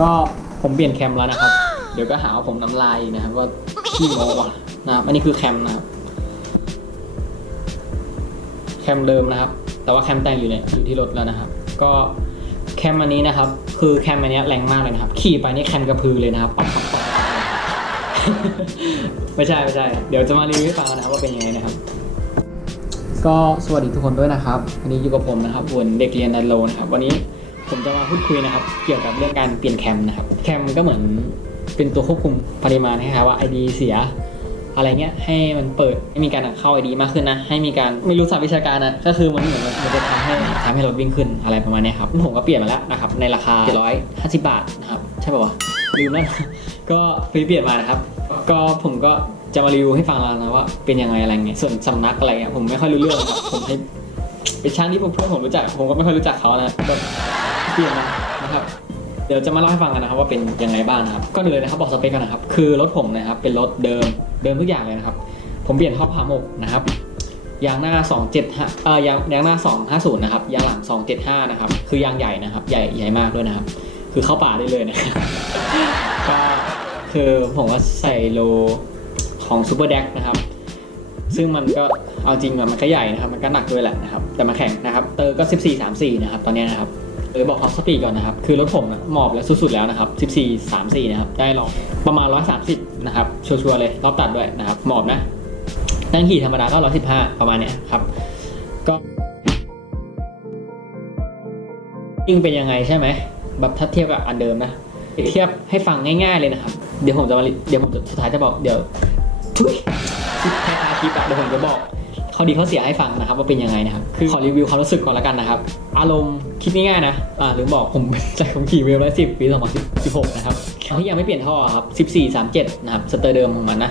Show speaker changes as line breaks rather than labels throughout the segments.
ก็ผมเปลี่ยนแคมแล้วนะครับ เดี๋ยวก็หาว่าผมน้ำลายอีกนะครับว่าขี้โม้ว่ะนะครับอันนี้คือแคมนะครับ แคมเดิมนะครับ แต่ว่าแคมแต่งอยู่เนี่ยอยู่ที่รถแล้วนะครับ ก็แคมอันนี้นะครับ คือแคมอันนี้แรงมากเลยนะครับ ขี่ไปนี่แคมกระพือเลยนะครับปับปับปับไม่ใช่ไม่ใช่ เดี๋ยวจะมารีวิวให้ฟังกันนะครับว่าเป็นยังไงนะครับ ก็สวัสดีทุกคนด้วยนะครับ วันนี้อยู่กับผมนะครับวนเด็กเรียนดันโลนะครับ วันนี้ ผมจะมาพูดคุยนะครับ เกี่ยวกับเรื่องการเปลี่ยนแคมนะครับ แคมก็เหมือนเป็นตัวควบคุมปริมาณนะครับว่า ID เสีย อะไรเงี้ยให้มันเปิดให้มีการเข้า ID มากขึ้นนะ ให้มีการไม่รู้ศัพท์วิชาการนะก็คือมันเหมือนมันจะทำให้ทำให้รถวิ่งขึ้นอะไรประมาณนี้ครับผมก็เปลี่ยนมาแล้วนะครับในราคา 750 บาทนะครับใช่ป่าวะลืมแล้วก็เพิ่งเปลี่ยนมานะครับ ก็ผมก็จะมารีวิวให้ฟังแล้วนะว่าเป็นยังไงอะไรเงี้ยส่วนสำนักอะไรเงี้ยผมไม่ค่อยรู้เรื่องครับผมให้เป็นช่างที่เพื่อนผมรู้จัก ผมก็ไม่ค่อยรู้จักเขานะก็ เปลี่ยนมานะครับเดี๋ยวจะมาเล่าให้ฟังกันนะครับว่าเป็นยังไงบ้างนะครับก็เลยนะครับบอกสเปคกันนะครับคือรถผมนะครับเป็นรถเดิมเดิมทุกอย่างเลยนะครับ ผมเปลี่ยนท่อพาหมกนะครับยางหน้า 275เอ่อยางยางหน้า 250 นะครับ ยางหลัง 275 นะครับ คือยางใหญ่นะครับ ใหญ่ใหญ่มากด้วยนะครับ คือเข้าป่าได้เลยนะครับก็คือผมว่าใส่โลของซูเปอร์ k ดนะครับ ซึ่งมันก็เอาจริงมันก็ใหญ่นะครับ มันก็หนักด้วยแหละนะครับ แต่มาแข่งนะครับ เตอร์ก็ 14 34 นะครับ ตอนนี้นะครับ เออบอกฮอตสปีดก่อนนะครับ คือรถผมอะหมอบแล้วสุดๆแล้วนะครับ 14 34 นะครับ ได้ลองประมาณ 130 นะครับ ชัวร์ๆเลย รอบตัดด้วยนะครับ หมอบนะนั่งขี่ธรรมดาก็ 115 ประมาณเนี้ยครับ ก็ยิ่งเป็นยังไงใช่ไหม แบบถ้าเทียบกับอันเดิมนะ เทียบให้ฟังง่าย ๆเลยนะครับ เดี๋ยวผมจะมา เดี๋ยวผมจะสุดท้ายจะบอก เดี๋ยวทุยคลิปท้ายๆคลิปอะเดี๋ยวผมจะบอก ข้อดีข้อเสียให้ฟังนะครับว่าเป็นยังไงนะครับคือขอรีวิวความรู้สึกก่อนละกันนะครับ อารมณ์คิดง่ายๆนะอ่าหรือบอกผมใจผมขี่เวลไว้สิบปีสองพันสิบหกนะครับที่ยังไม่เปลี่ยนท่อครับสิบสี่สามเจ็ดนะครับสเตอร์เดิมของมันนะ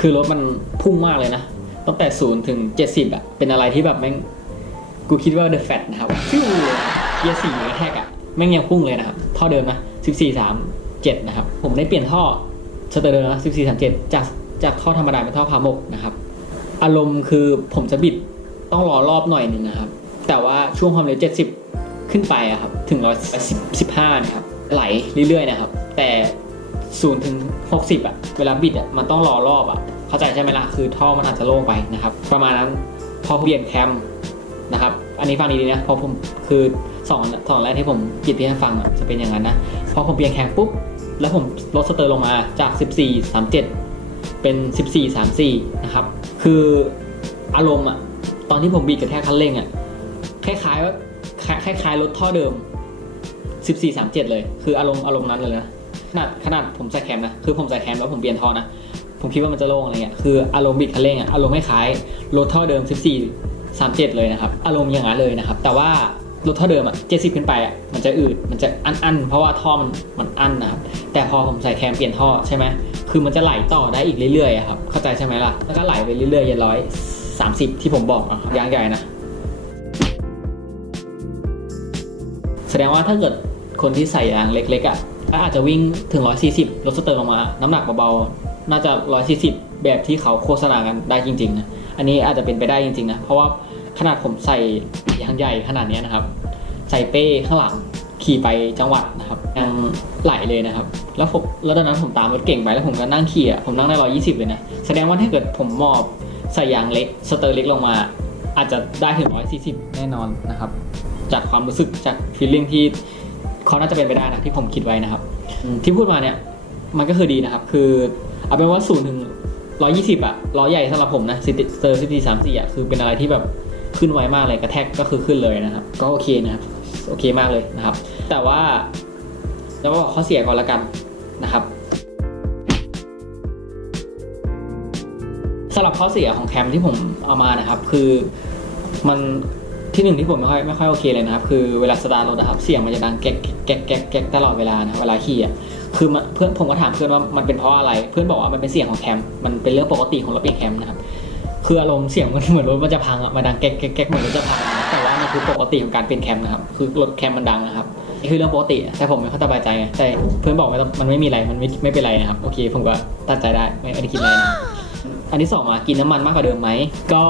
คือรถมันพุ่งมากเลยนะตั้งแต่ศูนย์ถึงเจ็ดสิบอะเป็นอะไรที่แบบแม่งกูคิดว่าเดอะแฟตนะครับฟิวเกียร์สี่กระแทกอะแม่งยังพุ่งเลยนะครับท่อเดิมนะสิบสี่สามเจ็ดนะครับผมได้เปลี่ยนท่อสเตอร์เดิมนะสิบสี่สามเจ็ดจากจากท่อธรรมดาเป็นท่อพาหมกนะครับ อารมณ์คือผมจะบิดต้องรอรอบหน่อยหนึ่งนะครับ แต่ว่าช่วงความเร็ว 70 ขึ้นไปอะครับ ถึงร้อยสิบห้านะครับ ไหลเรื่อยๆนะครับ แต่ศูนย์ถึงหกสิบอะเวลาบิดอะมันต้องรอรอบอะเข้าใจใช่ไหมล่ะ คือท่อมันอาจจะโล่งไปนะครับ ประมาณนั้น พอเปลี่ยนแคมนะครับ อันนี้ฟังดีๆนะ พอผมคือสองสองแรกที่ผมจิบให้ฟังอะจะเป็นอย่างนั้นนะ พอผมเปลี่ยนแคมปุ๊บ แล้วผมลดสเตอร์ลงมาจาก 14 37 เป็น 14 34 นะครับ คืออารมณ์อะตอนที่ผมบีบกระแทกคันเร่งอะคล้ายๆว่าคล้ายๆรถท่อเดิม 14 37 เลย คืออารมณ์อารมณ์นั้นเลยนะขนาดขนาดผมใส่แคมนะคือผมใส่แคมแล้วผมเปลี่ยนท่อนะผมคิดว่ามันจะโล่งอะไรเงี้ยคืออารมณ์บิดคันเร่งอะอารมณ์คล้ายๆรถท่อเดิม 14 37 เลยนะครับอารมณ์อย่างนั้นเลยนะครับ แต่ว่ารถท่อเดิมอะ70 ขึ้นไปอะมันจะอืดมันจะอั้นๆเพราะว่าท่อมันมันอั้นนะครับแต่พอผมใส่แคมเปลี่ยนท่อใช่ไหม คือมันจะไหลต่อได้อีกเรื่อยๆครับ เข้าใจใช่ไหมล่ะ แล้วก็ไหลไปเรื่อยๆยันร้อยสามสิบที่ผมบอกอะยางใหญ่นะ แสดงว่าถ้าเกิดคนที่ใส่ยางเล็กๆอะก็อาจจะวิ่งถึง 140ลดสเตอร์ลงมา น้ำหนักเบาๆ น่าจะ 140 แบบที่เขาโฆษณากันได้จริงๆนะ อันนี้อาจจะเป็นไปได้จริงๆนะ เพราะว่าขนาดผมใส่ยางใหญ่ขนาดนี้นะครับ ใส่เป้ข้างหลังขี่ไปจังหวัดนะครับ ยังไหลเลยนะครับ แล้วผมแล้วตอนนั้นผมตามรถเก่งไปแล้วผมก็นั่งขี่อะผมนั่งได้ร้อยี่สิบเลยนะแสดงว่าถ้าเกิดผมมอบใส่ยางเล็กสเตอร์เล็กลงมา อาจจะได้ถึงร้อยสี่สิบแน่นอนนะครับ จากความรู้สึกจากฟีลลิ่งที่เขาน่าจะเป็นไปได้นะที่ผมคิดไว้นะครับอืมที่พูดมาเนี่ยมันก็คือดีนะครับ คือเอาเป็นว่าศูนย์ถึงร้อยี่สิบอะล้อใหญ่สำหรับผมนะซิติเซอร์ซิตี้สามสี่อะคือเป็นอะไรที่แบบขึ้นไวมากเลยกระแทกก็คือขึ้นเลยนะครับ ก็โอเคนะครับโอเคมากเลยนะครับ แต่ว่า จะบอกข้อเสียก่อนละกันนะครับสำหรับข้อเสียของแคมที่ผมเอามานะครับ คือมันที่หนึ่งที่ผมไม่ค่อยไม่ค่อยโอเคเลยนะครับ คือเวลาสตาร์ทรถนะครับเสียงมันจะดังแก๊กแก๊กแก๊กแก๊กตลอดเวลานะเวลาขี่อะคือเพื่อนผมก็ถามเพื่อนว่ามันเป็นเพราะอะไร เพื่อนบอกว่ามันเป็นเสียงของแคมมันเป็นเรื่องปกติของรถเปลี่ยนแคมนะครับคืออารมณ์เสียงมันเหมือนรถมันจะพังอะมันดังแก๊กแก๊กแก๊กเหมือนรถจะพังแต่ว่ามันคือปกติของการเปลี่ยนแคมนะครับคือรถแคมมันดังนะครับ นี่คือเรื่องปกติแต่ผมไม่ค่อยสบายใจไงแต่เพื่อนบอกไม่ต้องมันไม่มีอะไรมันไม่ไม่เป็นไรนะครับโอเค ผมก็ตัดใจได้ไม่ไม่ได้คิดอะไรนะอันที่สองมากินน้ำมันมากกว่าเดิมไหมก็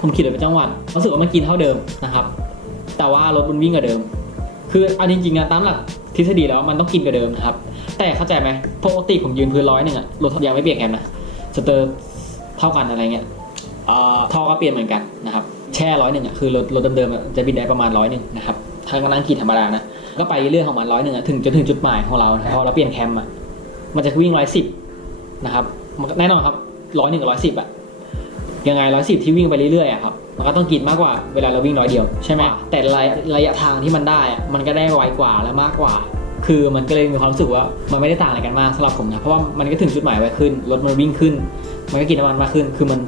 ผมขี่รถไปจังหวัดรู้สึกว่ามันกินเท่าเดิมนะครับ แต่ว่ารถมันวิ่งกว่าเดิม คือเอาจริงๆนะตามหลักทฤษฎีแล้วมันต้องกินกว่าเดิมนะครับ แต่เข้าใจไหมปกติผมยืนพื้นร้อยหนึ่งอะรถยังไม่เปลี่ยนแคมนะสเตอร์เท่ากันอะไรเงี้ยอ่าท่อก็เปลี่ยนเหมือนกันนะครับแช่ร้อยหนึ่งอะคือรถรถเดิมๆอะจะบินได้ประมาณร้อยหนึ่งนะครับถ้าก็นั่งขี่ธรรมดานะ ก็ไปเรื่อยๆของมันร้อยหนึ่งอะถึงจนถึงจุดหมายของเรานะพอเราเปลี่ยนแคมอะมันจะวิ่งร้อยสิบนะครับมันก็แน่นอนครับร้อยหนึ่งกับร้อยสิบอะยังไงร้อยสิบที่วิ่งไปเรื่อยๆอะครับมันก็ต้องกินมากกว่าเวลาเราวิ่งร้อยเดียวใช่ไหมแต่ระยะระยะทางที่มันได้อะมันก็ได้ไวกว่าและมากกว่า คือมันก็เลยมีความรู้สึกว่ามันไม่ได้ต่างอะไรกันมากสำหรับผมนะเพราะว่ามันก็ถึงจุดหมายไวขึ้นรถมันวิ่งขึ้น มันก็กินน้ำมันมากขึ้น คือมัน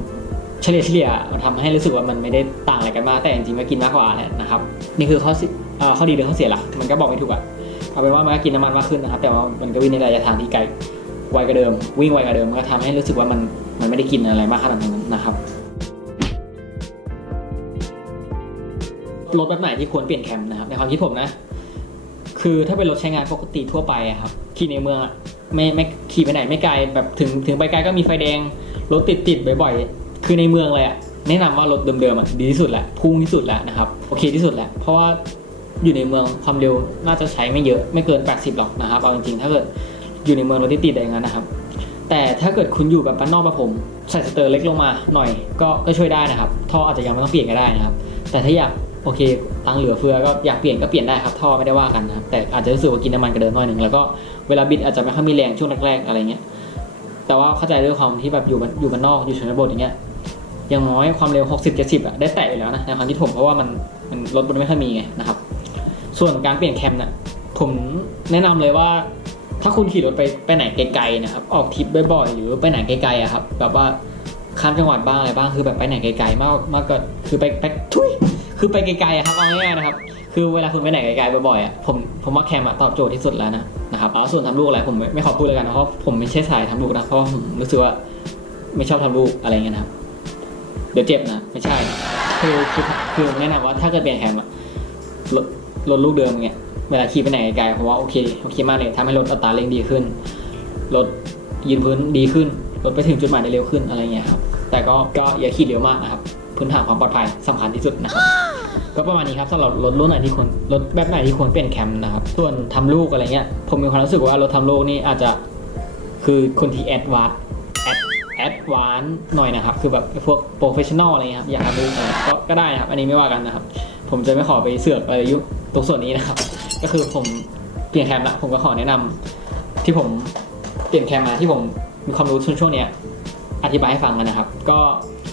เฉลี่ยเฉลี่ยมันทำให้รู้สึกว่ามันไม่ได้ต่างอะไรกันมากแต่จริงๆมันกินมากกว่าแหละนะครับ นี่คือข้อเสียเอ่อ ข้อดีหรือข้อเสียละมันก็บอกไม่ถูกอะเอาเป็นว่ามันก็กินน้ำมันมากขึ้นนะครับ แต่ว่ามันก็วิ่งในระยะทางที่ไกลไวกว่าเดิม วิ่งไวกว่าเดิมมันก็ทำให้รู้สึกว่ามันมันไม่ได้กินอะไรมากขนาดนั้นนะครับรถแบบไหนที่ควรเปลี่ยนแคมนะครับในความคิดผมนะ คือถ้าเป็นรถใช้งานปกติทั่วไปอะครับขี่ในเมืองไม่ไม่ขี่ไปไหนไม่ไกลแบบถึงถึงไปไกลก็มีไฟแดงรถติดติดบ่อยๆ คือในเมืองเลยอะแนะนำว่ารถเดิมๆอะดีที่สุดแหละพุ่งที่สุดแหล้วนะครับโอเคที่สุดแหละเพราะว่า อยู่ในเมืองความเร็วน่าจะใช้ไม่เยอะไม่เกิน 80 หรอกนะครับเอาจริงๆถ้าเกิดอยู่ในเมืองรถติดๆอะไรอย่างนั้นนะครับ แต่ถ้าเกิดคุณอยู่แบบบ้านนอกแบบผม ใส่สเตอร์เล็กลงมาหน่อยก็ก็ช่วยได้นะครับ ท่ออาจจะยังไม่ต้องเปลี่ยนก็ได้นะครับ แต่ถ้าอยากโอเคตังเหลือเฟือก็อยากเปลี่ยนก็เปลี่ยนได้ครับท่อไม่ได้ว่ากันนะครับแต่อาจจะรู้สึกว่ากินน้ำมันกระเดินหน่อยหนึ่งแล้วก็เวลาบิดอาจจะไม่ค่อยมีแรงช่วงแรกๆอะไรเงี้ยแต่ว่าเข้าใจด้วยความที่แบบอยู่อยู่บ้านนอกอยู่ชนบทอย่างเงี้ยอย่างน้อยความเร็ว 60 70อะได้แตะอยู่แล้วนะในความคิดผมเพราะว่ามันมันรถมันไม่ค่อยมีไงนะครับ ส่วนการเปลี่ยนแคมน่ะผมแนะนำเลยว่า ถ้าคุณขี่รถไปไปไหนไกลๆนะครับ ออกทริปบ่อยๆหรือไปไหนไกลๆอะครับแบบว่าข้ามจังหวัดบ้างอะไรบ้างคือแบบไปไหนไกลๆมากมากก็คือไปไปทุยคือไปไกลๆอะครับเอาง่ายๆนะครับ คือเวลาคุณไปไหนไกลๆบ่อยๆอะผมผมว่าแคมอะตอบโจทย์ที่สุดแล้วนะนะครับเอาส่วนทำลูกอะไรผมไม่ไม่ขอพูดเลยกันนะเพราะผมไม่ใช่สายทำลูกนะเพราะผมรู้สึกว่าไม่ชอบทำลูกอะไรเงี้ยนะครับ เดี๋ยวเจ็บนะไม่ใช่ คือคือคือแนะนำว่าถ้าเกิดเปลี่ยนแคมอะ ลดลูกเดิมเงี้ยเวลาขี่ไปไหนไกลผมว่าโอเคโอเคมากเลยทำให้รถอัตราเร่งดีขึ้นรถยืนพื้นดีขึ้นรถไปถึงจุดหมายได้เร็วขึ้นอะไรเงี้ยครับแต่ก็ก็อย่าขี่เร็วมากนะครับพื้นฐานความปลอดภัยสำคัญที่สุดนะครับก็ประมาณนี้ครับสำหรับรถรุ่นไหนที่ควรรถแบบไหนที่ควรเปลี่ยนแคมนะครับส่วนทำลูกอะไรเงี้ยผมมีความรู้สึกว่ารถทำลูกนี่อาจจะคือคนที่แอดวานแอดแอดวานหน่อยนะครับ คือแบบพวกโปรเฟชชั่นอลอะไรเงี้ยครับอยากทำลูกก็ก็ได้นะครับ อันนี้ไม่ว่ากันนะครับ ผมจะไม่ขอไปเสือกอะไรยุ ตรงส่วนนี้นะครับ ก็คือผมเปลี่ยนแคมละผมก็ขอแนะนำที่ผมเปลี่ยนแคมมาที่ผมมีความรู้ช่วงช่วงเนี้ยอธิบายให้ฟังกันนะครับ ก็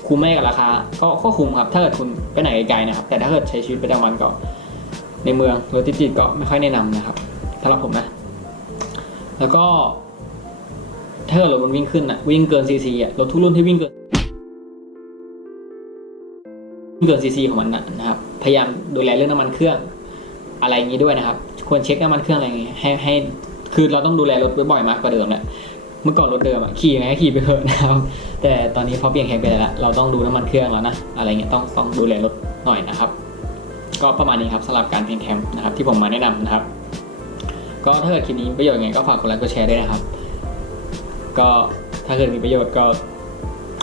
คุ้มไหมกับราคา ก็ก็คุ้มครับ ถ้าเกิดคุณไปไหนไกลๆนะครับ แต่ถ้าเกิดใช้ชีวิตประจำวันก็ในเมืองรถติดๆก็ไม่ค่อยแนะนำนะครับสำหรับผมนะ แล้วก็ถ้าเกิดรถมันวิ่งขึ้นอะวิ่งเกินซีซีอะรถทุกรุ่นที่วิ่งเกินเกินซีซีของมันนะครับ พยายามดูแลเรื่องน้ำมันเครื่อง อะไรอย่างนี้ด้วยนะครับ ควรเช็คน้ำมันเครื่องอะไรอย่างงี้ให้ให้คือเราต้องดูแลรถบ่อยมากกว่าเดิมแหละเมื่อก่อนรถเดิมอะขี่ยังไงขี่ไปเถอะนะครับ แต่ตอนนี้พอเปลี่ยนแคมไปแล้วเราต้องดูน้ำมันเครื่องแล้วนะอะไรเงี้ยต้องต้องดูแลรถหน่อยนะครับ ก็ประมาณนี้ครับสำหรับการเปลี่ยนแคมนะครับ ที่ผมมาแนะนำนะครับ ก็ถ้าเกิดคลิปนี้ประโยชน์ยังไงก็ฝากกดไลค์กดแชร์ด้วยนะครับ ก็ถ้าเกิดมีประโยชน์ก็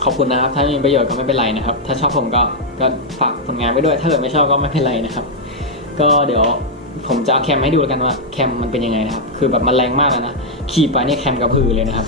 ขอบคุณนะครับ ถ้าไม่มีประโยชน์ก็ไม่เป็นไรนะครับ ถ้าชอบผมก็ก็ฝากผลงานไว้ด้วย ถ้าเกิดไม่ชอบก็ไม่เป็นไรนะครับ ก็เดี๋ยวผมจะเอาแคมให้ดูแล้วกันว่าแคมมันเป็นยังไงนะครับ คือแบบมันแรงมากแล้วนะ ขี่ไปเนี่ยแคมกระพือเลยนะครับ